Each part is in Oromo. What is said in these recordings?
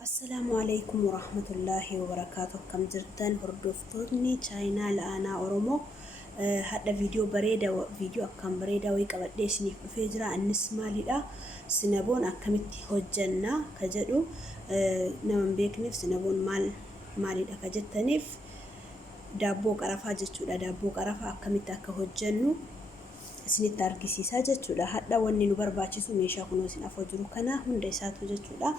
السلام عليكم ورحمة الله وبركاته. كم جرتن هردفتوني channel أنا أورمو. هذا فيديو بريدة فيديو كم بريدة ويكبر ليشني فيجرا النسمة للا سنبون أكمتي هجنا كجدو نمن بيكنف سنبون مال كجتنف دابو قرفة جتولا دابو قرفة أكمتي كهجنو سنت أركيسيسا جتولا هذا وني نبرباتشو ميشا كنوسين أفجرو كنا هندساتو جتولا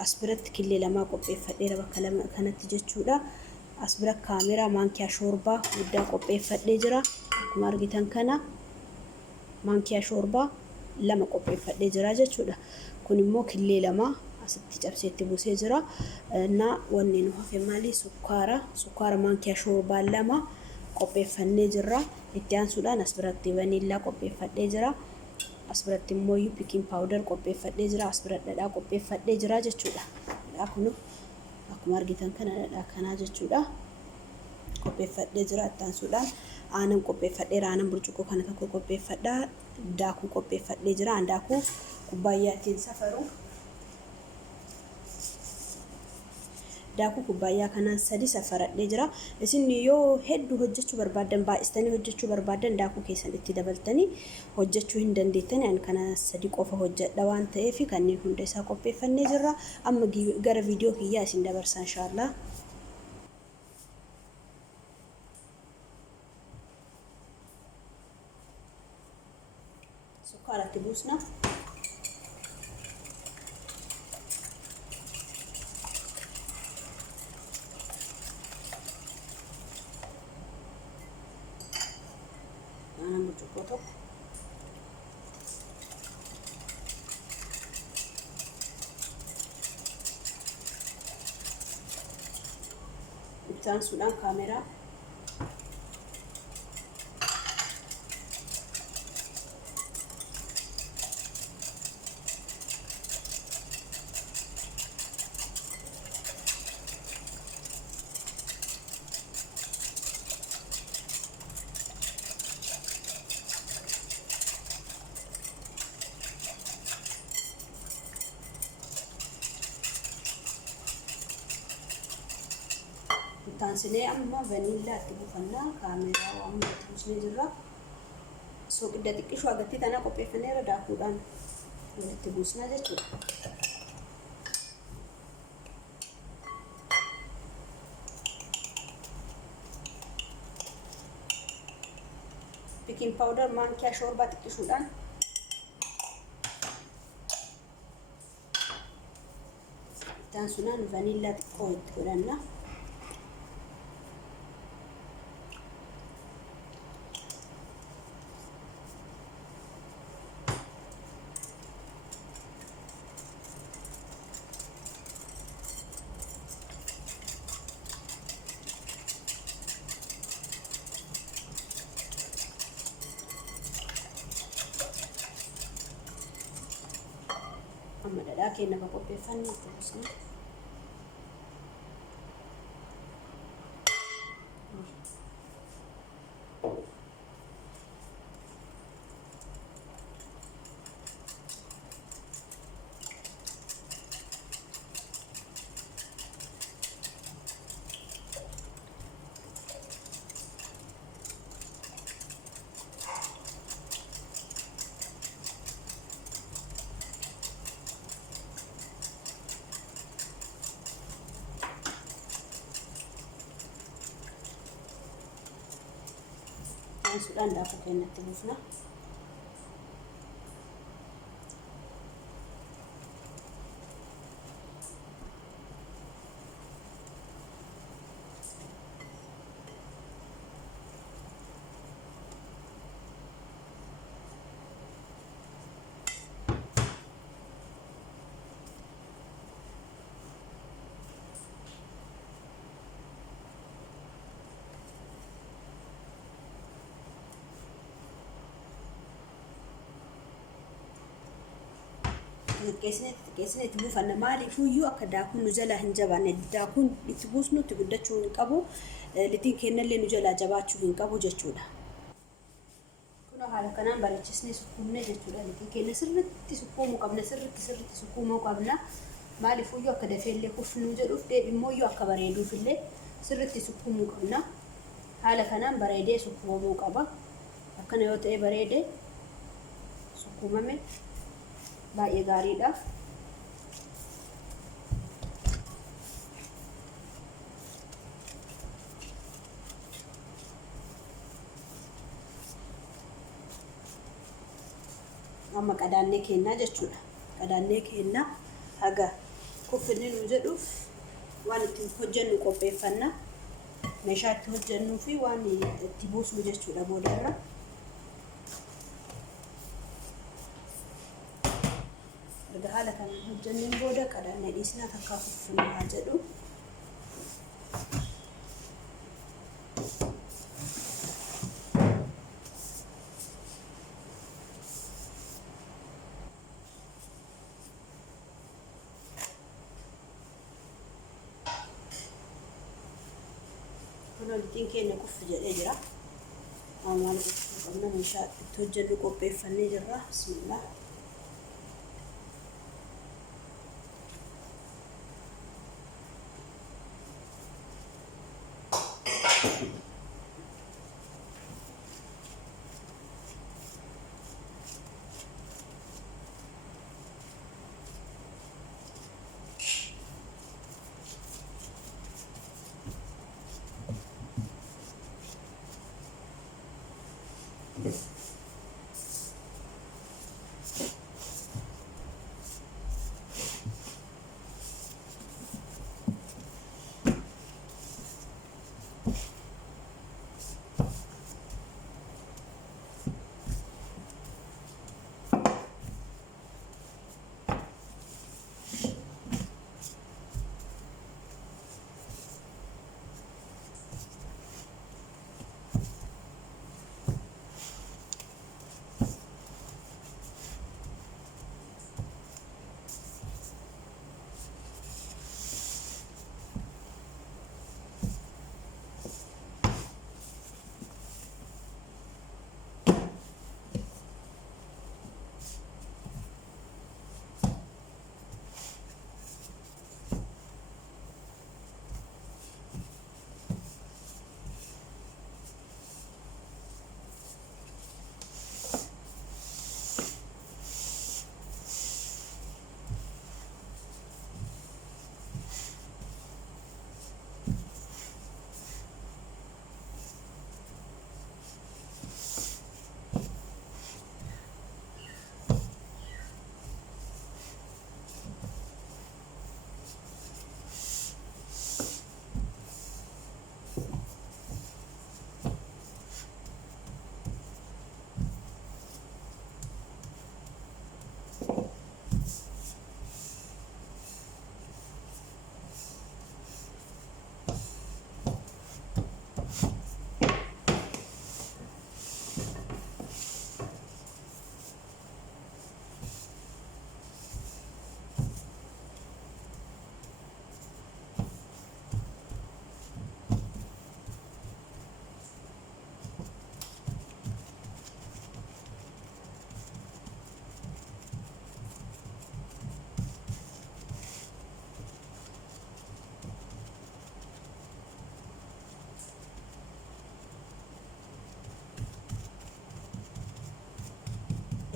أصبرت كل لما قبي فدير بكلام كانت جتشودا أصبرت كاميرا مانكيا شوربة ودا قبي فديجرا مارجتان كنا مانكيا شوربة لما قبي فديجرا جتشودا كوني مو كل لما أصبت جبسيت بوسيجرا نا ونينو في مالي سكارة مانكيا شوربة لما قبي فديجرا إتيان سودان أصبرت فانيلا قبي فديجرا أصبرت موي بيكين باودر قبي فديجرا أصبرت دا قبي فديجرا جتشودا أكونو أكو مارجتان كنا جتشودا قبي فديجرا إتيان سودان أنا قبي فديرا أنا برجوكو كنا تكو قبي فدا داكو قبي فديجرا عندكو كوباياتين سفرو داكو كوبايا كنا سدي سفرت ديجرا اسني يو هدو هجچو بربادن با استني هجچو بربادن داكو كيسن اتدبلتني هجچو هندنديتن ان كنا سدي قوفه هجت دوان تيفي كني هندسا قبي فني جرا ام غير فيديو كيا سين دبرس ان شاء الله سكر تبوسنا أنا برجوكوتو إنسان سودان كاميرا تانسلي أما فانيلا تبوفنا كاميرا وأما تبوسني جرا سو قد دقيقة شو أقتي أنا قبي فنيرة داكودان تبوسنا جتو بيكنج باودر مانكيا شوربة تكشودان تانسونان فانيلا تكويت كورنا أما لكن نبغى قبي فني تبوسنا سودان داكو كنا تبوسنا كيسني تبوف أنا مالي شو يو أكداكون نجلا هنجبان داكون تبوسنو تقدر شو نكابو لتين كنا اللي نجلا جبات شو نكابو جتشولا كنا حالا كنا بريتشسني سكومنا جتشولا لتين كنا سرت سكومو قبل سرت سكومو قبل maaliifuyyuu akka dafeellee kufnuu jedhuuf deebimmoo akka bareeduufillee sirriitti sukkuumuu qabna. Haala kanaan bareedee sukkuumamuu qaba. Akkana yoo ta'e bareedee sukkuumame baay'ee gaariidha. Amma qadaannee kennaa jechuudha. Qadaannee kennaa haga kuffinni nu jedhuuf waan ittiin hojjennu qopheeffanna. Meeshaa itti hojjennuu fi waan itti buusnu jechuudha boodarra. Erga haala kanaan hojjenneen booda qadaannee dhiisnaa takkaa kuffinnu haa jedhu. Loltiin keenya kuffi jedhee jira. Maal gochuu qabna? Meeshaa itti hojjennu qopheeffannee jirra. Bismillah.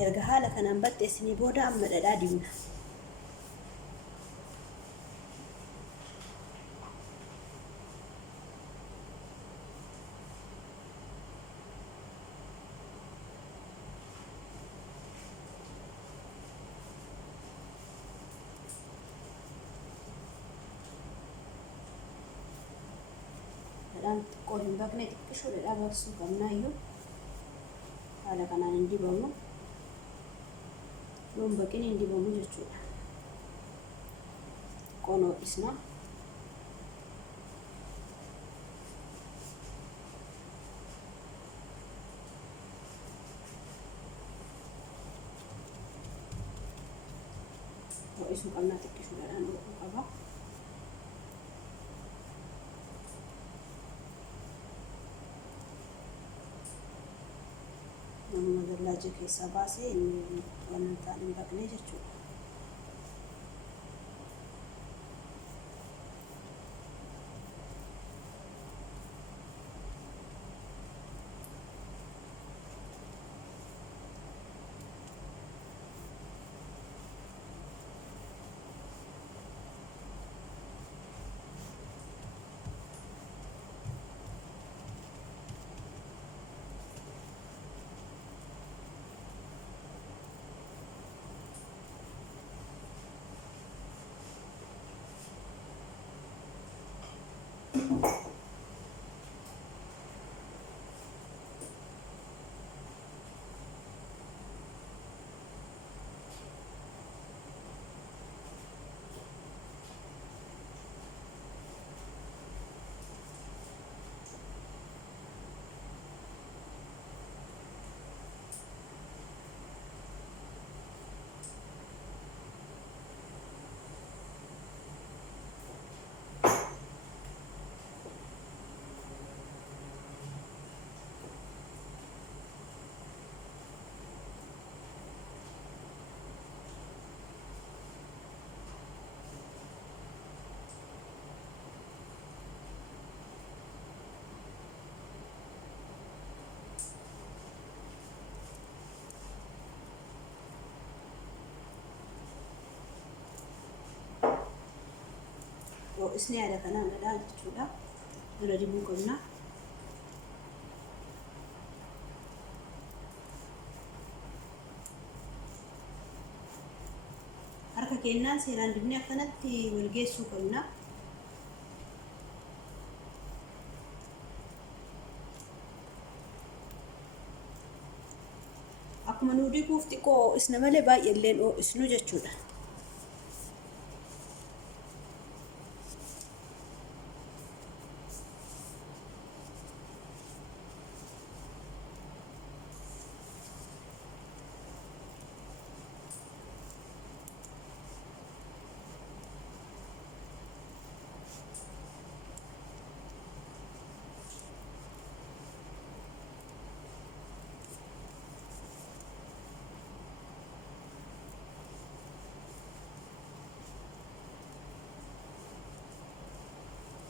Erga haala kanaan baxxeessinii booda amma dhadhaa dibna. Dhadhaan xiqqoo hin baqne xiqqishoo dhadhaa baqsuu qabnaa iyyuu haala kanaan hin dibamu. Yoon baqin hin dibamu jechuudha. Xiqqoon ho'isna. Ho'isuu qabnaa xiqqishoo dhadhaan ho'uu qaba. Nama dallaajii keessaa baasee inni waan hin taane hin baqne jechuudha. ho'isnee haala kanaan dhadhaa jechuudha. Irra dibuu qabna. Harka keenyaan seeraan dibnee akkanatti wal geessuu qabna. Akkuma nu dibuuf xiqqoo ho'isna malee baay'ee illee ho'isnu jechuudha.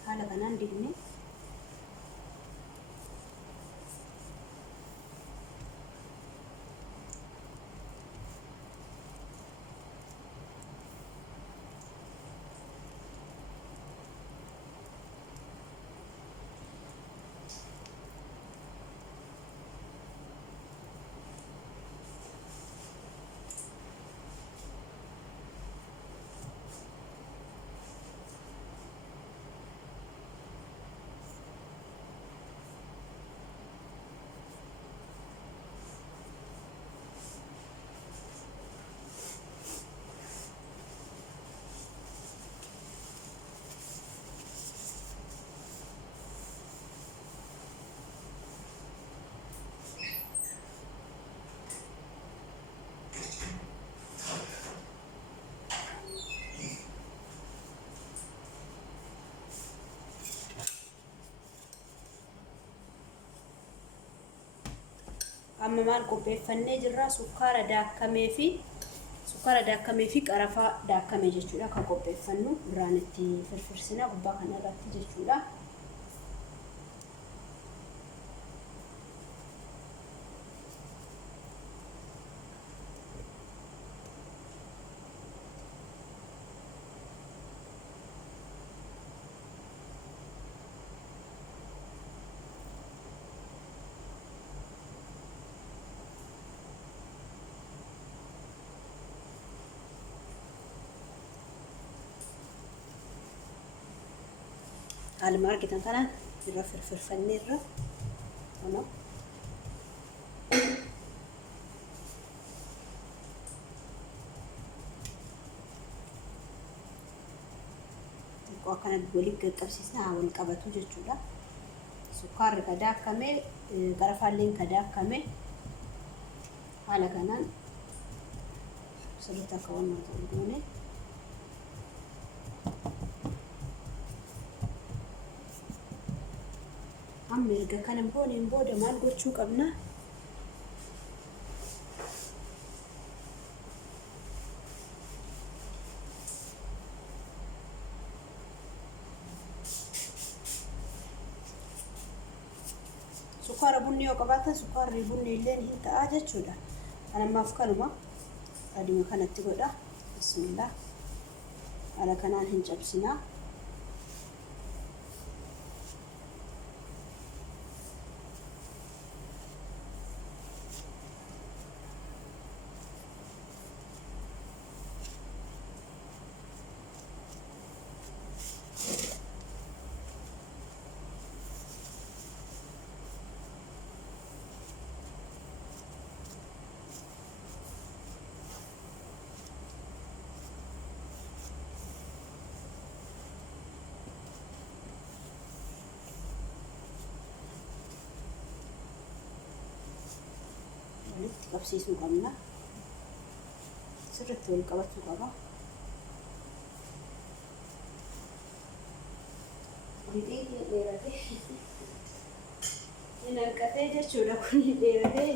Haala kanaan dibnee amma maal qopheeffannee jirra? Sukkaara daakkamee fi qarafaa daakkame jechuudha kan qopheeffannu. Biraan itti firfirsina gubbaa kanarratti jechuudha. Haaluma argitan kanaan irra firfirfannee irra kana xiqqoo akkana waliin qaqqabsiisnaa wal qabatu jechuudha. Sukkaarri ka daakkame, qarafaalleen ka daakkame haala kanaan sirriitti akka waan ta'u goone. Amma erga kana booneen booda maal gochuu qabna? Sukkaara bunni yoo qabaatan sukkaarri bunni illee hin ta'a jechuudha. Kanammaaf kanuma adima kanatti godha. Bismillah. Haala kanaan hin cabsinaa. walitti qabsiisuu qabna. Sirriitti wal qabachuu qaba. Hinarqatee jechuudha kun dheeratee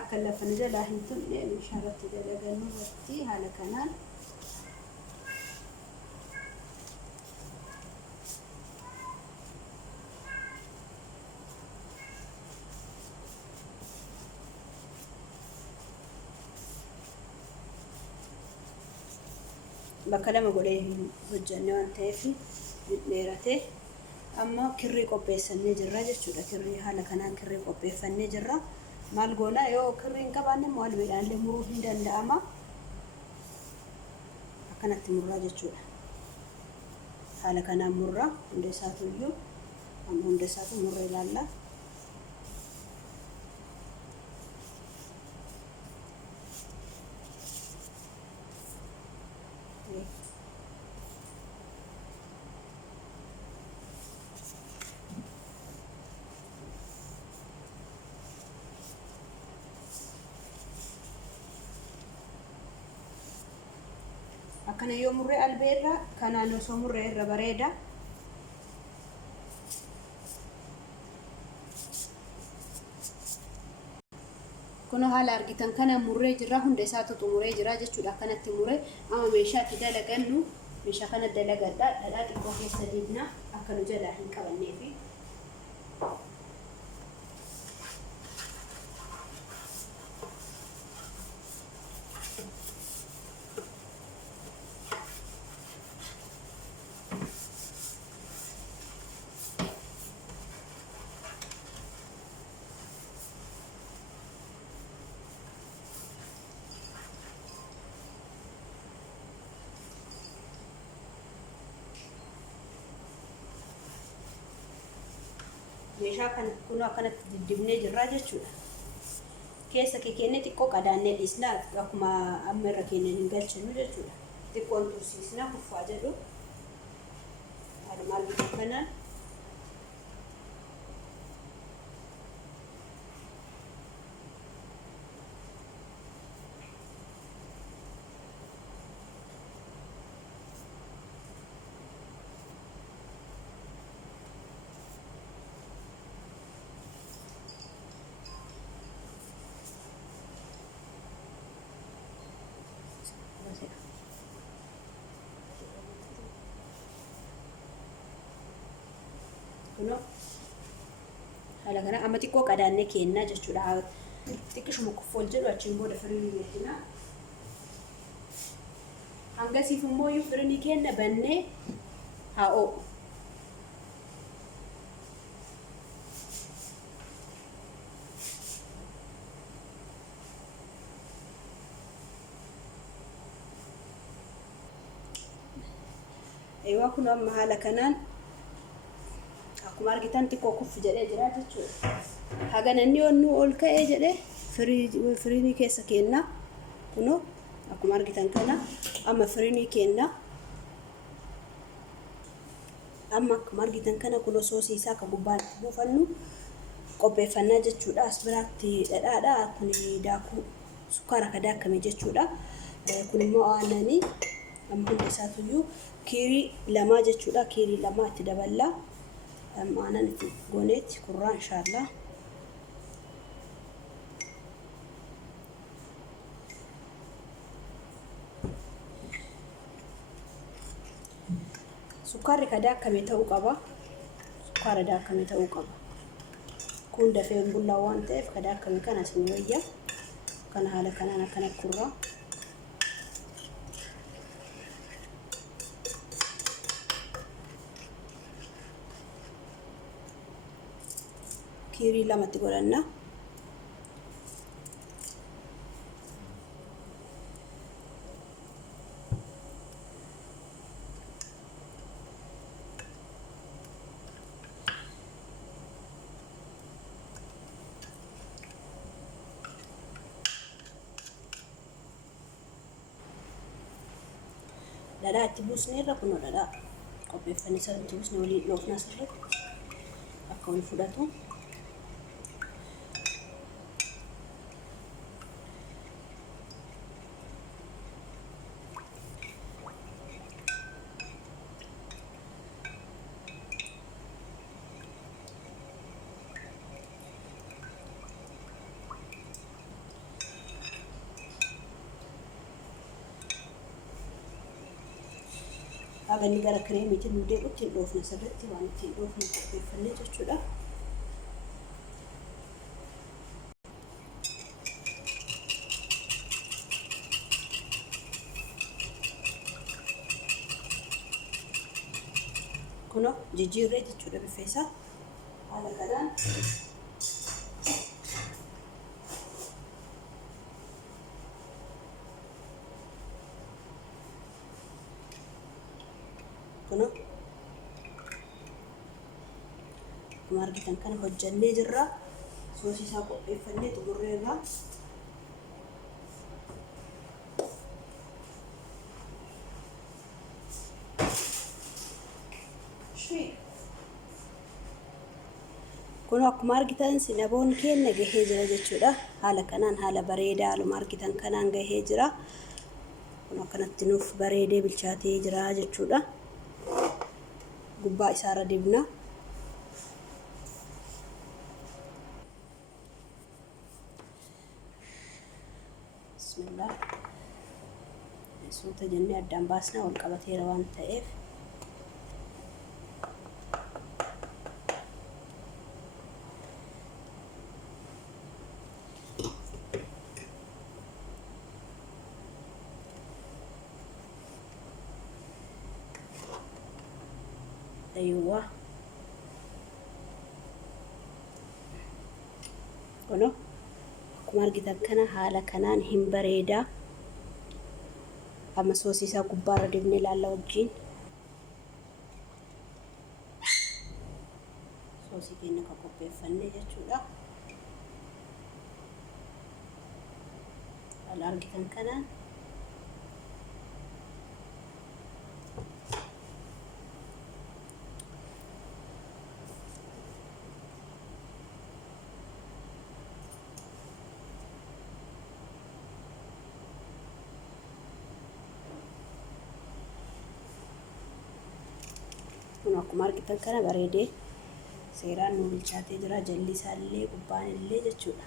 akka lafa jalaa hin tuqne meeshaarratti dalagannu irratti haala kanaan bakka lama godhee hojjannee waan ta'eef dheeratee amma kirrii qopheessannee jirra jechuudha. Kirrii haala kanaan kirrii qopheeffannee jirra. Maal goona yoo kirrii hin qabaanne maal beelaallee muruu hin danda'ama. Akkanatti murraa jechuudha. Haala kanaan murraa hunda isaatu iyyuu amma hunda isaatu murree ilaalla. Akkana yoo murree albeerra kanaan osoo murree irra bareeda. Kun haala argitan kana murree jira, hunda isaatu xumuree jira jechuudha. Akkanatti murree amma meeshaatti dalagannu meeshaa kana dalagadha. Dhadhaa xiqqoo keessa diibna akka nu jalaa hin qabanneefi. Meeshaa kan kun akkanatti diddibnee jirra jechuudha. Keessa keekenne xiqqoo qadaannee dhiisna akkuma amma irra keenya hin galchinu jechuudha. Xiqqoon tursiisna kuffaa jedhu. Maal bituu kanaan kuno haala kana amma xiqqoo qadaannee kennaa jechuudha. Xiqqishuma kuffoo jedhu achiin booda firii yeetina. Hangasiif immoo yoo firii kenna bannee haa'oo. Eewwa kun amma haala kanaan akkuma argitan xiqqoo kuffi jedhee jira jechuudha. Hagananni onnu ol ka'ee jedhee firii keessa kenna. Kuno akkuma argitan kana amma firii kenna. Amma akkuma argitan kana kuno soosii isaa kan gubbaan buufannu qopheeffannaa jechuudha. As biraatti dhadhaadha. Kun daakuu sukkaara akka daakkame jechuudha. Kun immoo aananii amma hunda isaatuyyuu kiirii lamaa jechuudha. Kiirii lamaa itti daballaa. Aanan itti gooneetti kurraa inshaallah. Sukkaarri ka daakkame ta'uu qaba. Sukkaara daakkame ta'uu qaba. Kun dafee bullaa waan ta'eef ka daakkame kana isin wayya. Kana haala kanaan akkana kurraa. Kiirii lamatti godhanna. Dhadhaa itti buusnee irra kunoo dhadhaa qopheeffannee itti buusnee waliin dhoofnaa sirriitti akka wal fudhatu. Agani gara kireemiitiin nu deebi'utti hin dhoofne sirriitti waan ittiin dhoofne qopheeffannee jechuudha. Kuno jijjiirree jechuudha bifa isaa haala kanaan kuno akkuma argitan kana hojjannee jirra. Soosii isaa qopheeffannee xumurreerra. Kun akkuma argitan sinaboon keenya gahee jira jechuudha. Haala kanaan haala bareedaa haaluma argitan kanaan gahee jira. Kun akkanatti nuuf bareedee bilchaatee jira jechuudha. Gubbaa isaarra dibna. Bismillah. Suuta jennee addaan baasnaa wal qabateera waan ta'eef. أيوة كنو كمار جدا كنا حالا كنان هم بريدا أما سوسي سا كبار دبني لالا وجين سوسي كينا كوبي فني جتولا الأرض جدا كنان akkuma argitan kana bareedee seeraan nu bilchaatee jira. Jalli isaallee gubbaan illee jechuudha.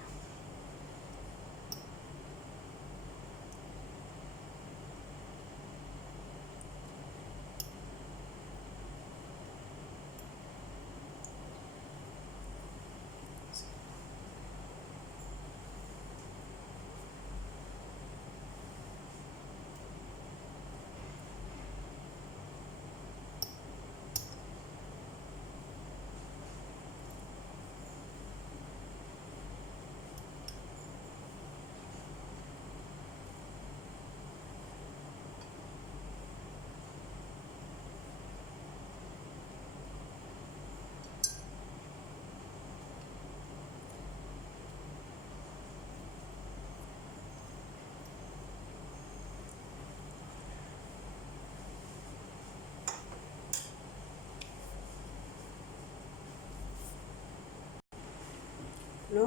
No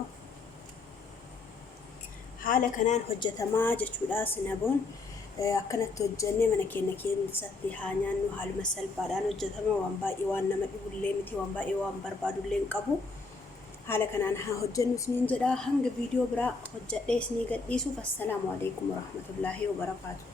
haala kanaan hojjetamaa jechuudha. Sinaboon akkanatti hojjennee mana keenya keessatti haa nyaannu. Haaluma salphaadhaan hojjetama. Waan baay'ee waan nama dhibullee miti. Waan baay'ee waan barbaadullee hin qabu. Haala kanaan haa hojjennu isiniin jedha. Hanga viidiyoo biraa hojjedhee isinii gadhiisuuf. Assalaamu alaykum warahmatullaahi wabarakaatuh.